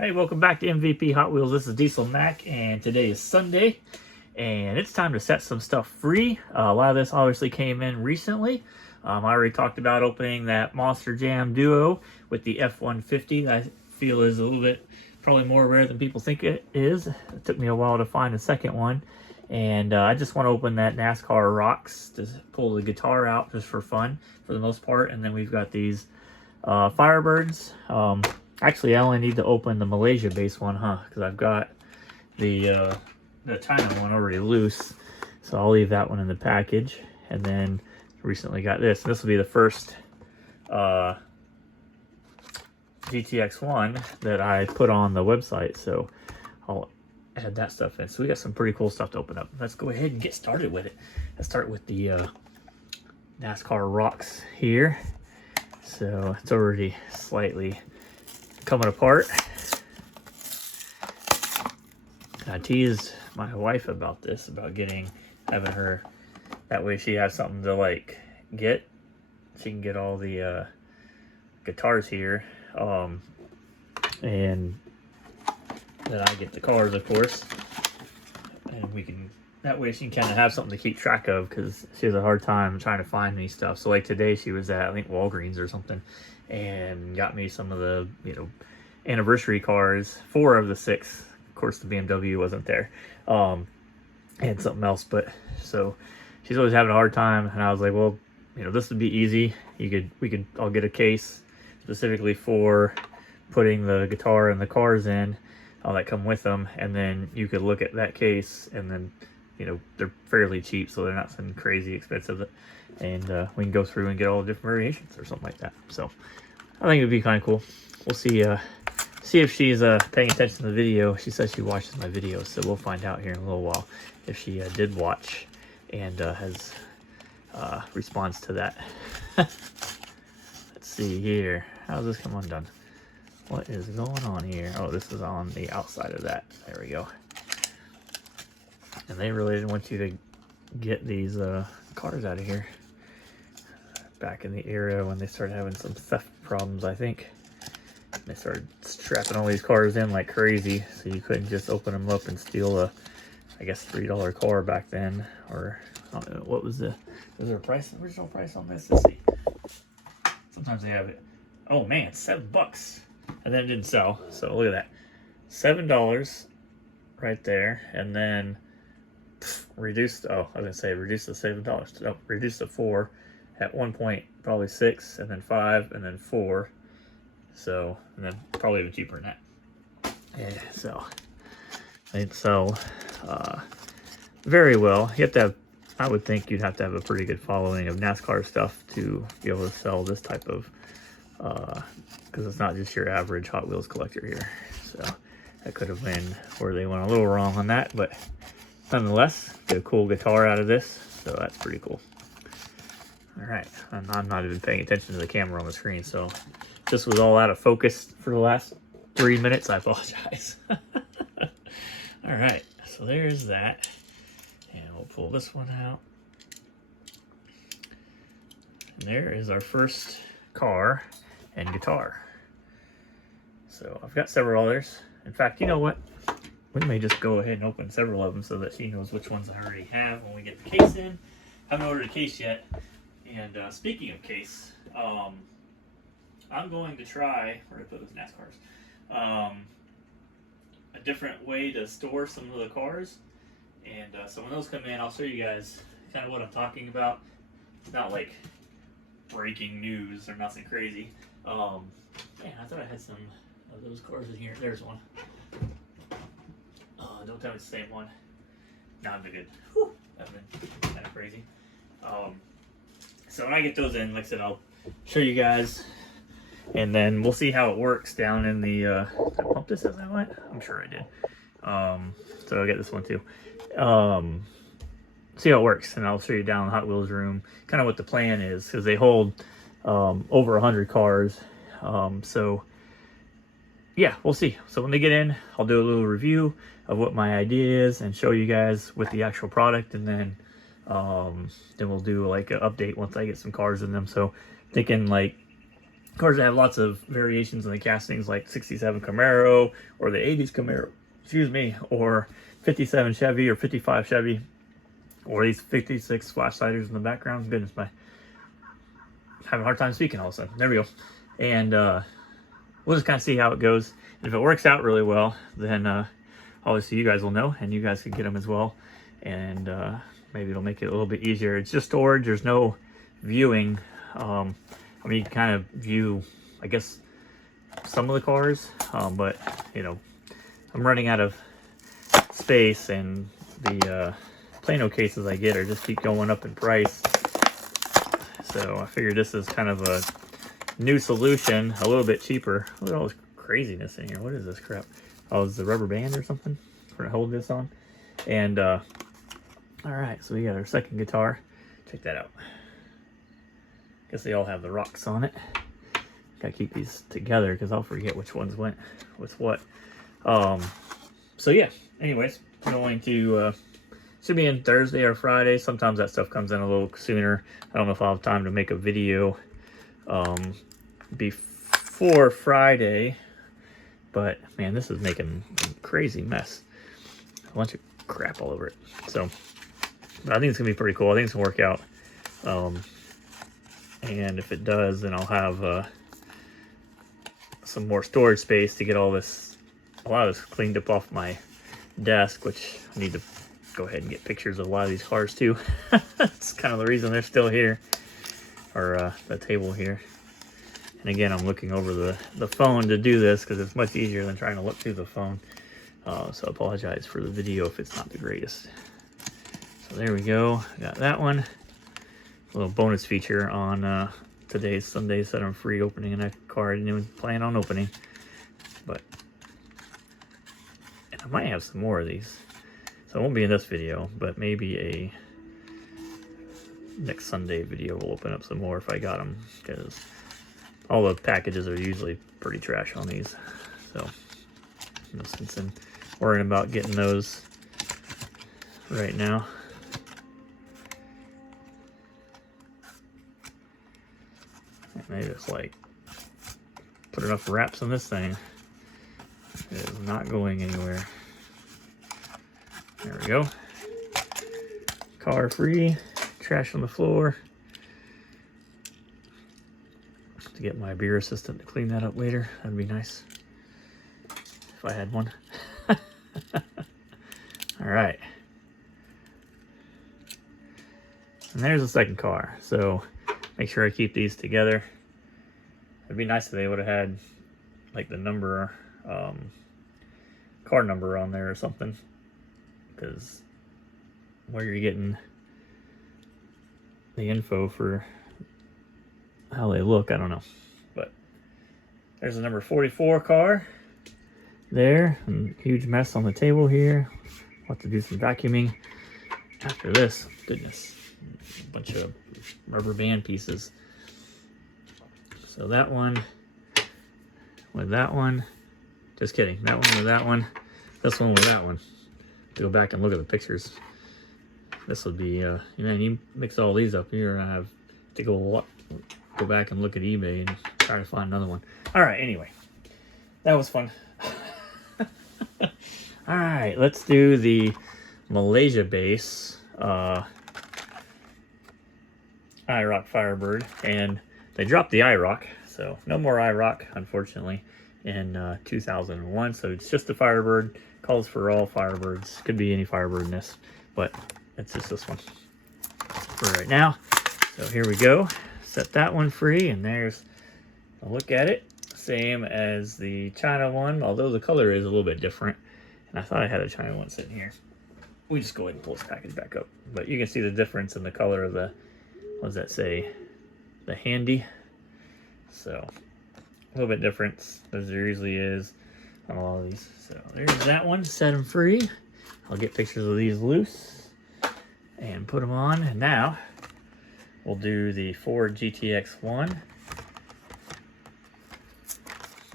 Hey, welcome back to MVP Hot Wheels. This is Diesel Mac, and today is Sunday, and it's time to set some stuff free. A lot of this obviously came in recently. I already talked about opening that Monster Jam Duo with the F-150 that I feel is a little bit probably more rare than people think it is. It took me a while to find a second one, and I just want to open that NASCAR Rocks to pull the guitar out just for fun for the most part. And then we've got these Firebirds. Actually, I only need to open the Malaysia-based one, because I've got the China one already loose. So I'll leave that one in the package. And then recently got this. This will be the first GTX1 that I put on the website. So I'll add that stuff in. So we got some pretty cool stuff to open up. Let's go ahead and get started with it. Let's start with the NASCAR Rocks here. So it's already slightly coming apart. I teased my wife about this, about having her, that way she has something to like get. She can get all the guitars here, and then I get the cars, of course, and we can, that way she can kind of have something to keep track of, because she has a hard time trying to find me stuff. So like today she was at, I think, Walgreens or something, and got me some of the, anniversary cars, 4 of the 6. Of course, the BMW wasn't there, and something else. But so she's always having a hard time, and I was like, well, this would be easy. I'll get a case specifically for putting the guitar and the cars in, all that come with them, and then you could look at that case, and then they're fairly cheap, so they're not something crazy expensive, and we can go through and get all the different variations or something like that. So I think it would be kind of cool. We'll see if she's paying attention to the video. She says she watches my videos, so we'll find out here in a little while if she did watch and has response to that. Let's see here. How's this come undone? What is going on here? Oh, this is on the outside of that. There we go. And they really didn't want you to get these cars out of here. Back in the era when they started having some theft problems, I think. They started strapping all these cars in like crazy, so you couldn't just open them up and steal a, I guess, $3 car back then. Or I don't know, what was there a price, original price on this? Let's see. Sometimes they have it. Oh man, $7. And then it didn't sell. So look at that. $7 right there. And then reduced, I was gonna say reduced to $7. No, reduced to 4. At one point, probably 6, and then 5, and then 4. So, and then probably even cheaper than that. Yeah, so they'd sell very well. You have to have, I would think you'd have to have a pretty good following of NASCAR stuff to be able to sell this type of, because it's not just your average Hot Wheels collector here. So that could have been where they went a little wrong on that, but nonetheless, get a cool guitar out of this. So that's pretty cool. All right, I'm not even paying attention to the camera on the screen, so if this was all out of focus for the last 3 minutes, I apologize. All right, so there's that. And we'll pull this one out. And there is our first car and guitar. So I've got several others. In fact, you know what? We may just go ahead and open several of them so that she knows which ones I already have when we get the case in. Haven't ordered a case yet. And speaking of case, I'm going to try, where to put those NASCARs, a different way to store some of the cars. And so when those come in, I'll show you guys kind of what I'm talking about. It's not like breaking news or nothing crazy. Man, I thought I had some of those cars in here. There's one. Don't tell me it's the same one. Not good. Whew, that's been kind of crazy. So when I get those in, like I said, I'll show you guys, and then we'll see how it works down in the, did I pump this as I went? I'm sure I did. So I'll get this one too. See how it works, and I'll show you down in the Hot Wheels room, kind of what the plan is, because they hold over 100 cars. So yeah, we'll see. So when they get in, I'll do a little review of what my idea is and show you guys with the actual product, and then we'll do like an update once I get some cars in them. So thinking like cars that have lots of variations in the castings, like 67 Camaro or the 80s Camaro, excuse me, or 57 Chevy or 55 Chevy, or these 56 Flashsiders in the background. Goodness, my having a hard time speaking all of a sudden. There we go. And we'll just kind of see how it goes. And if it works out really well, then obviously you guys will know, and you guys can get them as well. And maybe it'll make it a little bit easier. It's just storage. There's no viewing. I mean, you can kind of view, I guess, some of the cars, but you know, I'm running out of space, and the Plano cases I get are just keep going up in price. So I figured this is kind of a new solution, a little bit cheaper. Look at all this craziness in here. What is this crap? Oh, is the rubber band or something for to hold this on? And all right, so we got our second guitar. Check that out. Guess they all have the rocks on it. Gotta keep these together because I'll forget which ones went with what. So yeah, anyways, I'm going to should be in Thursday or Friday. Sometimes that stuff comes in a little sooner. I don't know if I'll have time to make a video before Friday, but man, this is making a crazy mess. A bunch of crap all over it. So I think it's gonna be pretty cool. I think it's gonna work out. And if it does, then I'll have some more storage space to get a lot of this cleaned up off my desk, which I need to go ahead and get pictures of a lot of these cars too. That's kind of the reason they're still here, or the table here. And again, I'm looking over the phone to do this because it's much easier than trying to look through the phone. So I apologize for the video if it's not the greatest. So there we go. Got that one. A little bonus feature on today's Sunday that I'm free opening a car I didn't even plan on opening. But and I might have some more of these. So it won't be in this video, but maybe a next Sunday video will open up some more if I got them, because all the packages are usually pretty trash on these. So no sense in worrying about getting those right now. And I just like put enough wraps on this thing. It is not going anywhere. There we go. Car free. Trash on the floor. To get my beer assistant to clean that up later. That'd be nice. If I had one. Alright. And there's the second car. So make sure I keep these together. It'd be nice if they would have had like the number, car number on there or something. Because where you're getting the info for how they look, I don't know. But there's the number 44 car there, and huge mess on the table here. I'll have to do some vacuuming after this. Goodness, a bunch of rubber band pieces. So that one with that one, just kidding, that one with that one, this one with that one. Go back and look at the pictures. This would be, man, you mix all these up, you're gonna have to go back and look at eBay and try to find another one. All right, anyway, that was fun. All right, let's do the Malaysia base IROC Firebird, and they dropped the IROC, so no more IROC, unfortunately, in 2001. So it's just the Firebird. Calls for all Firebirds. Could be any Firebird in this, but it's just this one for right now. So here we go. Set that one free, and there's a look at it. Same as the China one, although the color is a little bit different. And I thought I had a China one sitting here. We just go ahead and pull this package back up. But you can see the difference in the color of the, what does that say? The Handy. So a little bit different, as there usually is on all of these. So there's that one. Set them free. I'll get pictures of these loose and put them on. And now we'll do the Ford GTX 1.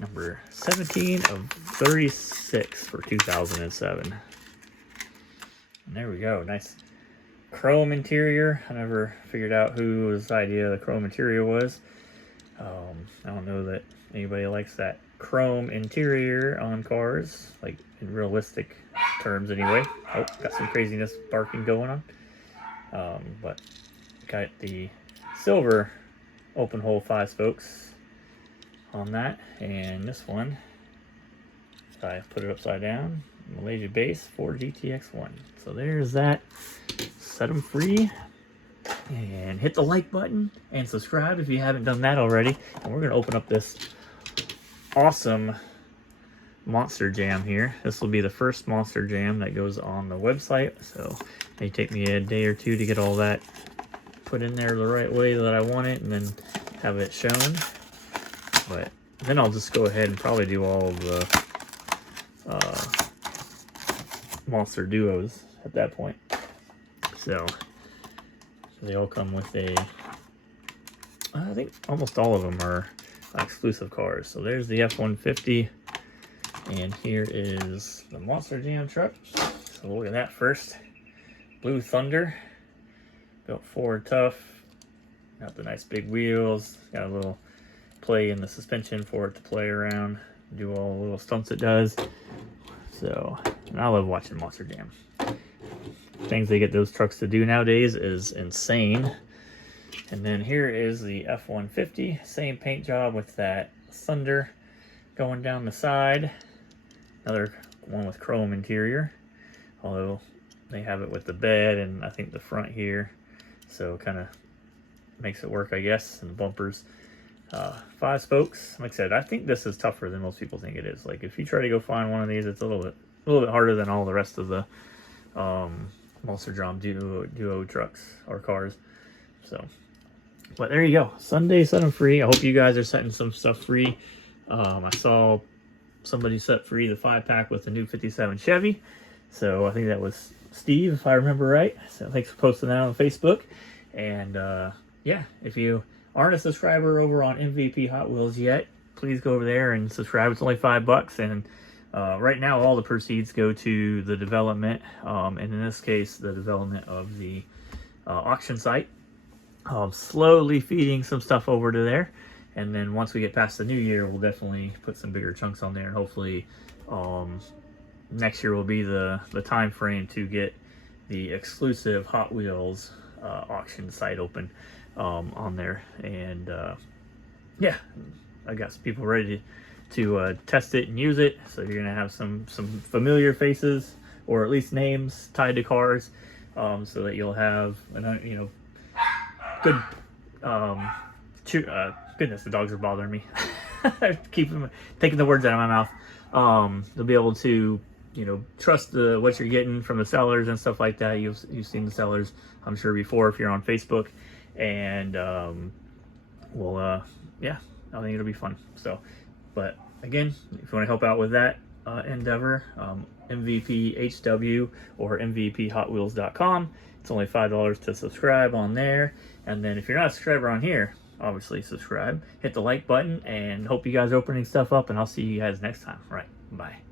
Number 17 of 36 for 2007. And there we go. Nice chrome interior. I never figured out whose idea the chrome interior was. I don't know that anybody likes that chrome interior on cars, like in realistic terms anyway. Oh, got some craziness barking going on. But got the silver open hole 5-spokes on that, and this one, if I put it upside down, Malaysia base Ford GTX1. So there's that. Set them free, and hit the like button and subscribe if you haven't done that already. And we're gonna open up this awesome Monster Jam here. This will be the first Monster Jam that goes on the website, so it may take me a day or two to get all that put in there the right way that I want it, and then have it shown. But then I'll just go ahead and probably do all of the Monster Duos at that point. So they all come with a, I think almost all of them are exclusive cars. So there's the F-150, and here is the Monster Jam truck. So we'll look at that first. Blue Thunder, built Ford Tough. Got the nice big wheels. Got a little play in the suspension for it to play around, do all the little stunts it does. So, and I love watching Monster Jam. Things they get those trucks to do nowadays is insane. And then here is the F-150, same paint job with that Thunder going down the side. Another one with chrome interior, although they have it with the bed and I think the front here, so kind of makes it work, I guess. And the bumpers, 5-spokes. Like I said, I think this is tougher than most people think it is. Like if you try to go find one of these, it's a little bit harder than all the rest of the Monster Jam duo trucks or cars. So, but there you go. Sunday, set them free. I hope you guys are setting some stuff free. I saw somebody set free the 5-pack with the new 57 Chevy. So I think that was Steve, if I remember right. So thanks for posting that on Facebook. And yeah, if you aren't a subscriber over on MVP Hot Wheels yet, please go over there and subscribe. It's only $5, and right now all the proceeds go to the development, and in this case the development of the auction site. Slowly feeding some stuff over to there, and then once we get past the new year, we'll definitely put some bigger chunks on there, and hopefully next year will be the time frame to get the exclusive Hot Wheels auction site open on there. And yeah, I got some people ready to test it and use it, so you're gonna have some familiar faces, or at least names, tied to cars, so that you'll have an, good goodness, the dogs are bothering me. I keep taking the words out of my mouth. They'll be able to trust what you're getting from the sellers and stuff like that. You've seen the sellers, I'm sure, before if you're on Facebook. And well, yeah, I think it'll be fun. So, but again, if you want to help out with that endeavor, MVPHW or MVPHotWheels.com. It's only $5 to subscribe on there. And then if you're not a subscriber on here, obviously subscribe, hit the like button, and hope you guys are opening stuff up, and I'll see you guys next time. All right, bye.